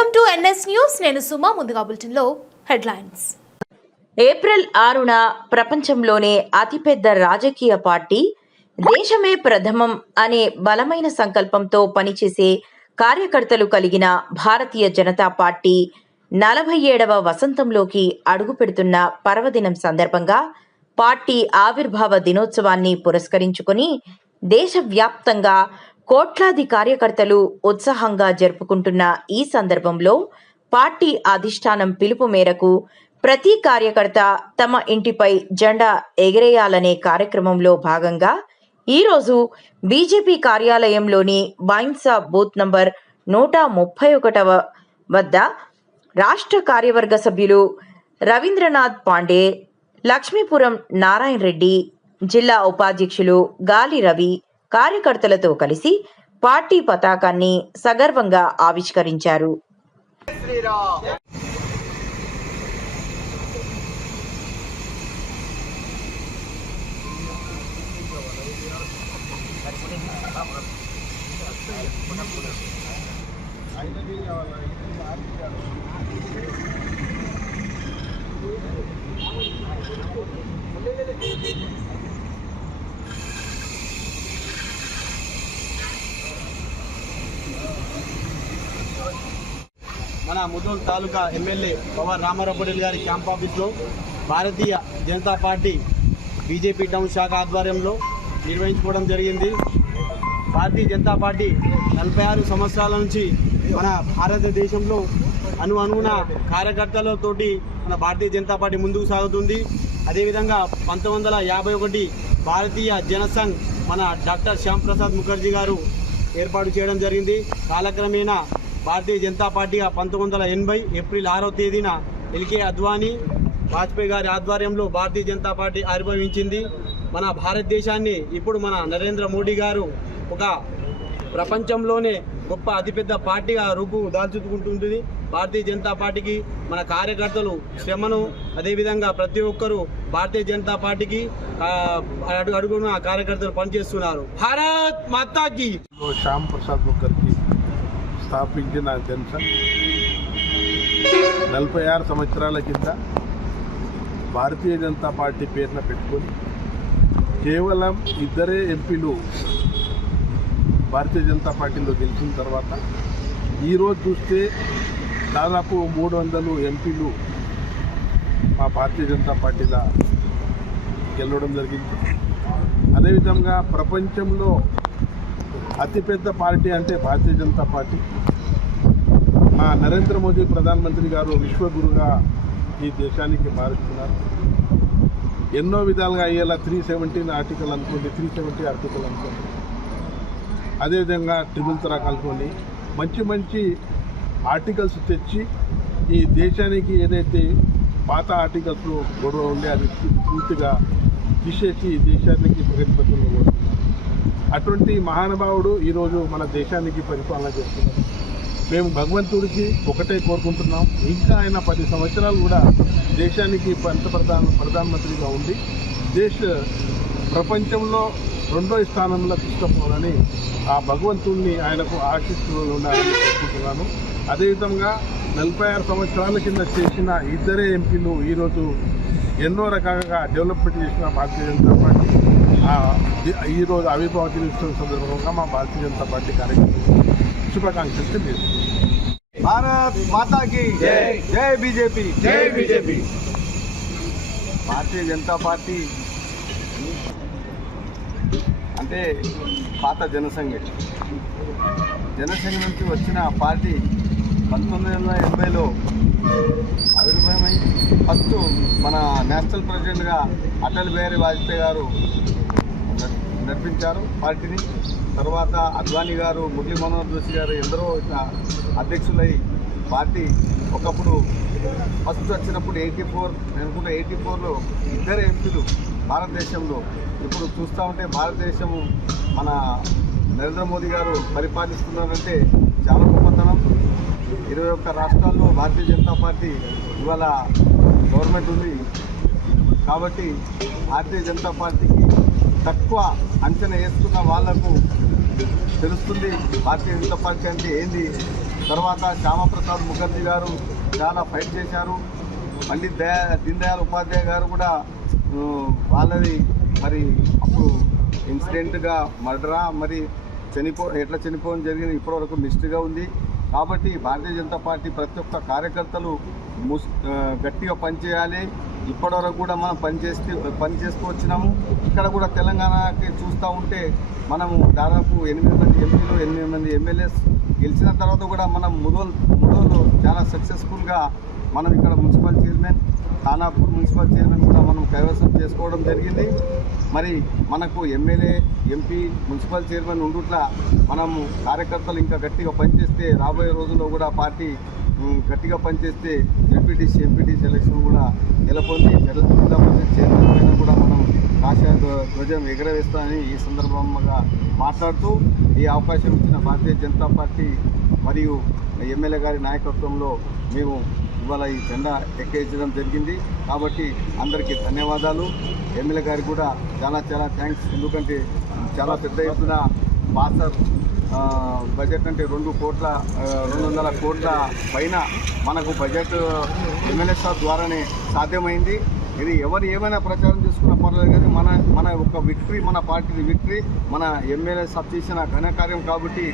Welcome to NS news. నేను సుమా. ముందుగా బులెటిన్లో హెడ్లైన్స్. ఏప్రిల్ 6న ప్రపంచంలోనే అతిపెద్ద రాజకీయ పార్టీ, దేశమే ప్రథమం అనే బలమైన సంకల్పంతో పనిచేసే కార్యకర్తలు కలిగిన భారతీయ జనతా పార్టీ 47వ వసంతంలోకి అడుగుపెడుతున్న పర్వదినం సందర్భంగా పార్టీ ఆవిర్భావ దినోత్సవాన్ని పురస్కరించుకొని దేశవ్యాప్తంగా కోట్లాది కార్యకర్తలు ఉత్సాహంగా జరుపుకుంటున్న ఈ సందర్భంలో పార్టీ అధిష్టానం పిలుపు మేరకు ప్రతి కార్యకర్త తమ ఇంటిపై జెండా ఎగరేయాలనే కార్యక్రమంలో భాగంగా ఈరోజు బీజేపీ కార్యాలయంలోని బైన్సా బూత్ నంబర్ 131 వద్ద రాష్ట్ర కార్యవర్గ సభ్యులు రవీంద్రనాథ్ పాండే, లక్ష్మీపురం నారాయణ రెడ్డి, జిల్లా ఉపాధ్యక్షులు గాలి రవి కార్యకర్తలతో కలిసి పార్టీ పతాకాన్ని సగర్వంగా ఆవిష్కరించారు. మన ముదోల్ తాలూకా ఎమ్మెల్యే పవర్ రామారావు గారి క్యాంప్ ఆఫీస్లో Bharatiya Janata party BJP town శాఖ ఆధ్వర్యంలో నిర్వహించుకోవడం జరిగింది. భారతీయ జనతా పార్టీ 46 సంవత్సరాల నుంచి మన భారతదేశంలో అణువున కార్యకర్తలతోటి మన భారతీయ జనతా పార్టీ ముందుకు సాగుతుంది. అదేవిధంగా 1951 భారతీయ జనసంఘ్ మన డాక్టర్ శ్యామ్ ప్రసాద్ ముఖర్జీ గారు ఏర్పాటు చేయడం జరిగింది. కాలక్రమేణా భారతీయ జనతా పార్టీగా 1980 ఏప్రిల్ 6వ తేదీన ఎల్కే అద్వానీ వాజ్పేయి గారి ఆధ్వర్యంలో భారతీయ జనతా పార్టీ ఆవిర్భవించింది. మన భారతదేశాన్ని ఇప్పుడు మన నరేంద్ర మోడీ గారు ఒక ప్రపంచంలోనే గొప్ప అతిపెద్ద పార్టీగా రూపుదాల్చుకుంటుంది. భారతీయ జనతా పార్టీకి మన కార్యకర్తలు శ్రమను, అదేవిధంగా ప్రతి ఒక్కరూ భారతీయ జనతా పార్టీకి అడుగున కార్యకర్తలు పనిచేస్తున్నారు. భారత్ మాతాకి. శ్యామ్ ప్రసాద్ ముఖర్జీ స్థాపించిన జనసంఘ్ 46 సంవత్సరాల కింద భారతీయ జనతా పార్టీ పేరున పెట్టుకొని కేవలం 2 ఎంపీలు భారతీయ జనతా పార్టీలో గెలిచిన తర్వాత ఈరోజు చూస్తే దాదాపు 300 ఎంపీలు మా భారతీయ జనతా పార్టీలో గెలవడం జరిగింది. అదేవిధంగా ప్రపంచంలో అతిపెద్ద పార్టీ అంటే భారతీయ జనతా పార్టీ. మా నరేంద్ర మోదీ ప్రధానమంత్రి గారు విశ్వగురుగా ఈ దేశానికి మారుస్తున్నారు. ఎన్నో విధాలుగా అయ్యేలా 370 ఆర్టికల్ అనుకోండి, 370 ఆర్టికల్ అనుకోండి, అదేవిధంగా ట్రిపుల్ తలాక్ అనుకోండి, మంచి ఆర్టికల్స్ తెచ్చి ఈ దేశానికి ఏదైతే పాత ఆర్టికల్స్లో గొడవ ఉండే అది పూర్తిగా తీసేసి ఈ దేశానికి ప్రగతిపథంలో కొడుతున్నారు. అటువంటి మహానుభావుడు ఈరోజు మన దేశానికి పరిపాలన చేస్తున్నారు. మేము భగవంతుడికి ఒకటే కోరుకుంటున్నాం, ఇంకా ఆయన 10 సంవత్సరాలు కూడా దేశానికి ప్రధానమంత్రిగా ఉండి ప్రపంచంలో 2వ స్థానంలో తీసుకుపోవాలని ఆ భగవంతుడిని ఆయనకు ఆశిస్తూ ఉండాలని కోరుకుంటున్నాను. అదేవిధంగా 46 సంవత్సరాల కింద చేసిన 2 ఎంపీలు ఈరోజు ఎన్నో రకాలుగా డెవలప్మెంట్ చేసిన భారతీయ జనతా పార్టీ ఈరోజు ఆవిర్భావ దినోత్సవం సందర్భంగా మా భారతీయ జనతా పార్టీ కార్యక్రమం శుభాకాంక్షలు తెలియజేస్తున్నాం. భారత్ మాతాకి జై బీజేపీ, జై బీజేపీ. భారతీయ జనతా పార్టీ అంటే పాత జనసంఘ నుంచి వచ్చిన పార్టీ 1980లో ఆవిర్భావమై ఫస్ట్ మన నేషనల్ ప్రెసిడెంట్గా అటల్ బిహారీ వాజ్పేయి గారు నడిపించారు పార్టీని. తర్వాత అద్వానీ గారు, మురళీ మనోహర్ జోషి గారు ఎందరో అధ్యక్షులై పార్టీ ఒకప్పుడు ఫస్ట్ వచ్చినప్పుడు 84లో 2 ఎంపీలు భారతదేశంలో. ఇప్పుడు చూస్తూ ఉంటే భారతదేశము మన నరేంద్ర మోదీ గారు పరిపాలిస్తున్నారంటే చాలా గొప్పతనం. 21 రాష్ట్రాల్లో భారతీయ జనతా పార్టీ ఇవాళ గవర్నమెంట్ ఉంది. కాబట్టి భారతీయ జనతా పార్టీకి తక్కువ అంచనా వేసుకున్న వాళ్లకు తెలుస్తుంది భారతీయ జనతా పార్టీ అంటే ఏంది. తర్వాత శ్యామప్రసాద్ ముఖర్జీ గారు చాలా ఫైట్ చేశారు. పండిత్ దీన్ దయాళ్ ఉపాధ్యాయ గారు కూడా వాళ్ళది మరి అప్పుడు ఇన్సిడెంట్గా మర్డరా మరి ఎట్లా చనిపోవడం జరిగింది ఇప్పటివరకు మిస్టరీగా ఉంది. కాబట్టి భారతీయ జనతా పార్టీ ప్రతి ఒక్క కార్యకర్తలు గట్టిగా పనిచేయాలి. ఇప్పటివరకు కూడా మనం పనిచేస్తూ వచ్చినాము. ఇక్కడ కూడా తెలంగాణకి చూస్తూ ఉంటే మనము దాదాపు 8 మంది ఎంపీలు 8 మంది ఎమ్మెల్యేస్ గెలిచిన తర్వాత కూడా మనం ముదోలు చాలా సక్సెస్ఫుల్గా మనం ఇక్కడ municipal chairman Khanapur municipal chairman కూడా మనం కైవసం చేసుకోవడం జరిగింది. మరి మనకు ఎమ్మెల్యే ఎంపీ మున్సిపల్ చైర్మన్ ఉండుట్లా మనము కార్యకర్తలు ఇంకా గట్టిగా పనిచేస్తే రాబోయే రోజుల్లో కూడా పార్టీ గట్టిగా పనిచేస్తే ఎంపీటీసీ ఎలక్షన్ కూడా నెలకొంది. జిల్లా పరిషత్ చైర్మన్ పైన కూడా మనం కాషాయ ధ్వజం ఎగరవేస్తామని ఈ సందర్భంగా మాట్లాడుతూ ఈ అవకాశం ఇచ్చిన భారతీయ జనతా పార్టీ మరియు ఎమ్మెల్యే గారి నాయకత్వంలో మేము ఇవాళ ఈ జెండా ఎక్కేయించడం జరిగింది. కాబట్టి అందరికీ ధన్యవాదాలు. ఎమ్మెల్యే గారికి కూడా చాలా థ్యాంక్స్. ఎందుకంటే చాలా పెద్ద ఎత్తున బాసర్ బడ్జెట్ అంటే 200 కోట్ల పైన మనకు బడ్జెట్ ఎమ్మెల్యే సార్ ద్వారానే సాధ్యమైంది. ఇది ఎవరు ఏమైనా ప్రచారం చేసుకున్న పర్లేదు కానీ మన ఒక విక్టరీ, మన పార్టీ విక్టరీ, మన ఎమ్మెల్యే సార్ చేసిన ఘనకార్యం. కాబట్టి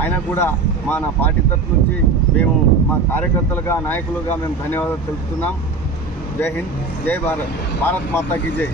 ఆయన కూడా మన పార్టీ తరఫు నుంచి మేము మా కార్యకర్తలుగా నాయకులుగా మేము ధన్యవాదాలు తెలుపుతున్నాం. జై హింద్, జై భారత్, భారత్ మాతాకి జై.